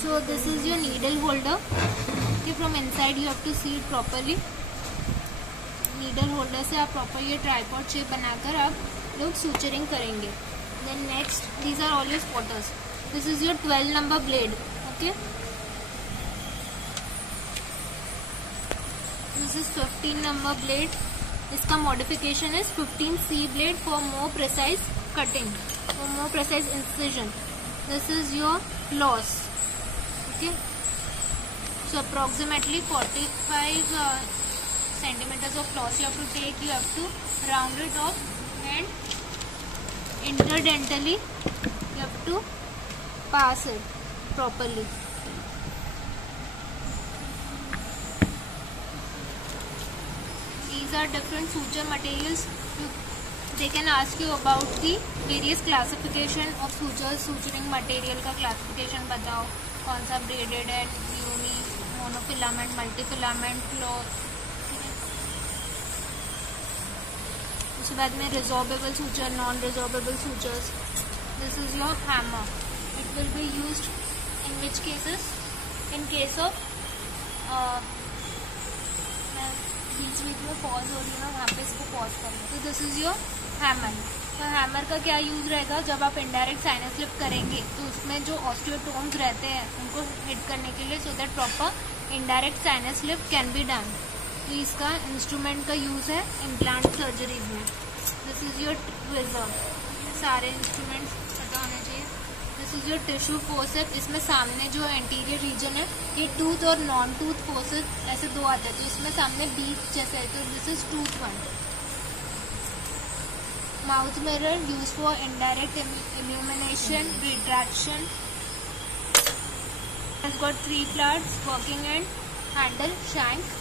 So this is your needle holder. Okay, from inside you have to see it properly. Needle holder से आप proper ये tripod shape बनाकर आप लोग suturing करेंगे. Then next, these are all your spotters. This is your 12 number blade. Okay, this is 15 number blade. इसका modification is 15C blade for more precise cutting, for more precise incision. This is your floss. Okay, so approximately 45 centimeters of floss you have to take. You have to round it off and interdentally you have to pass it properly. These are different suture materials. They can ask you about the various classification of sutures. suturing material का classification बताओ, कौन सा braided है, uni, monofilament, multifilament, floss. उसके बाद में resorbable suture, non resorbable sutures. This is your hammer. It will be used in which cases? In case of बीच में pause हो रही है ना, वहाँ पे इसको पॉज कर लो. तो दिस इज योर हैमर. तो हैमर का क्या यूज रहेगा? जब आप इनडायरेक्ट साइनस लिफ्ट करेंगे तो उसमें जो ऑस्टियोटोम्स रहते हैं उनको हिट करने के लिए, so that proper indirect sinus lift can be done. तो इसका इंस्ट्रूमेंट का यूज है इम्प्लांट सर्जरीज में. This is your tweezer. सारे इंस्ट्रूमेंट्स पता होने चाहिए. This is your tissue forceps. इसमें सामने जो एंटीरियर रीजन है, ये टूथ और नॉन टूथ फोर्सेप ऐसे दो आते हैं. तो इसमें सामने बीफ जैसे है, तो this is tooth one. Mouth mirror use for indirect illumination, retraction. Has got 3 parts: working end, handle, shank.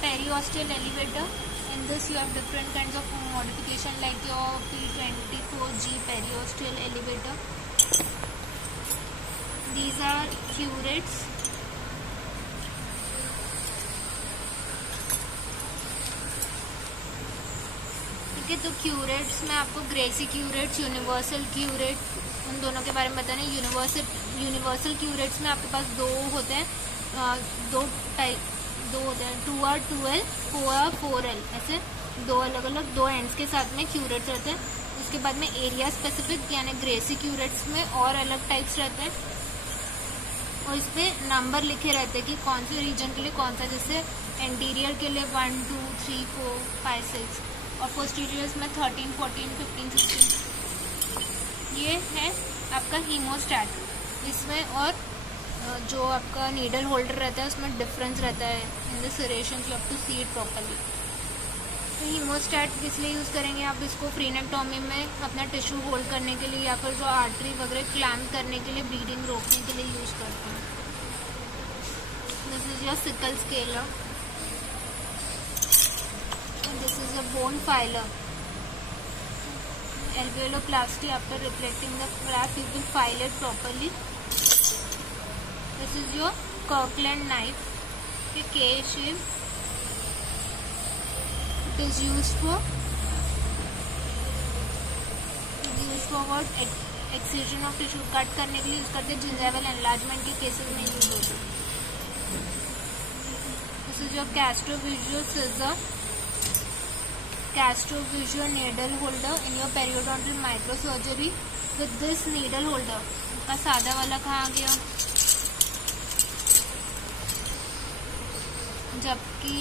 Periosteal elevator. In this you have different kinds of modification like your P24G periosteal elevator. These are curates. ठीक है, तो curates में आपको Gracy curates, universal curate, उन दोनों के बारे में बताना है. यूनिवर्सल क्यूरेट्स में आपके पास दो होते हैं, दो होते हैं. 2R 2L, 4R 4L, ऐसे दो अलग अलग दो एंड्स के साथ में क्यूरेट्स रहते हैं. उसके बाद में एरिया स्पेसिफिक यानी ग्रेसी क्यूरेट्स में और अलग टाइप्स रहते हैं, और इस पे नंबर लिखे रहते हैं कि कौन से रीजन के लिए कौन सा. जैसे एंटीरियर के लिए 1 2 3 4 5 6, और पोस्टीरियर्स में 13 14 15 16. ये है आपका हीमोस्टैट. इसमें और जो आपका नीडल होल्डर रहता है उसमें डिफरेंस रहता है. In the serration you have to see it properly. तो हीमोस्टैट किस लिए यूज़ करेंगे? आप इसको फ्रीनेक्टोमी में अपना टिश्यू होल्ड करने के लिए, या फिर जो आर्टरी वगैरह क्लैम्प करने के लिए, ब्लीडिंग रोकने के लिए यूज़ करते हैं. This is your sickle scalar. This is a bone filer. Alveoloplasty, after reflecting the flap, you will file it properly. This is your Kirkland knife. K shape. It is used for what? Excision of tissue cut करने के लिए use करते हैं. gingival enlargement के cases में use होता है. This is your castrovisual scissor. Castrovisual needle holder in your periodontal microsurgery. With this needle holder, का सादा वाला कहाँ गया? जबकि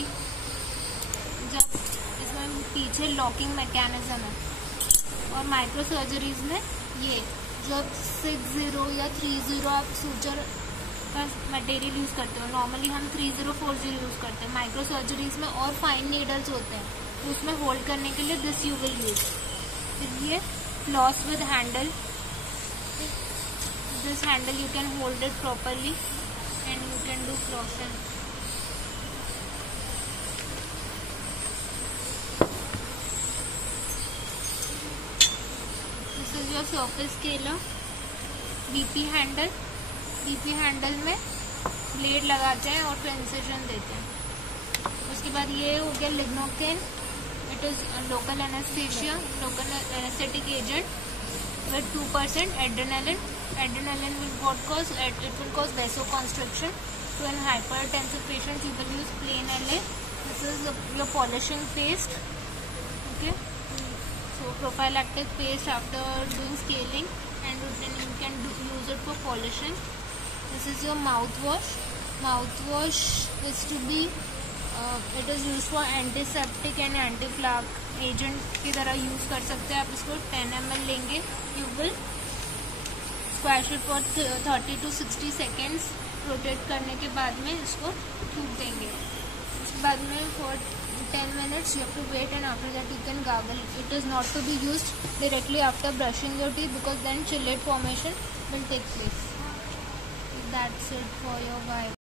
जब इसमें पीछे लॉकिंग मैकेनिज्म है, और माइक्रोसर्जरीज में ये जब 60 या 30 आप सूचर का मटेरियल यूज करते हो. नॉर्मली हम 3040 यूज करते हैं. माइक्रोसर्जरीज में और फाइन नीडल्स होते हैं, तो उसमें होल्ड करने के लिए दिस यू विल यूज. ये floss with handle. This handle you can hold it properly and you can do flossing. This is your surface scalar. BP handle. BP handle में blade लगाते हैं और फिर इंसिजन देते हैं. उसके बाद ये हो गया lignocaine. It is local anaesthesia, local anaesthetic agent with 2% adrenaline Adrenaline will cause vasoconstriction. So in hypertensive patients, you will use plain LA. This is your polishing paste. Okay. So prophylactic paste after doing scaling, and then you can use it for polishing. This is your mouthwash. Mouthwash is to be it is used for antiseptic and anti-plaque agent की तरह use कर सकते हैं आप इसको. 10 ml लेंगे. You will squash it for 30 to 60 seconds. Rotate करने के बाद में इसको थूक देंगे. उसके बाद में for 10 minutes you have to wait, and after that you can gargle. It is not to be used directly after brushing your teeth because then chylate formation will take place. That's it for your vibe.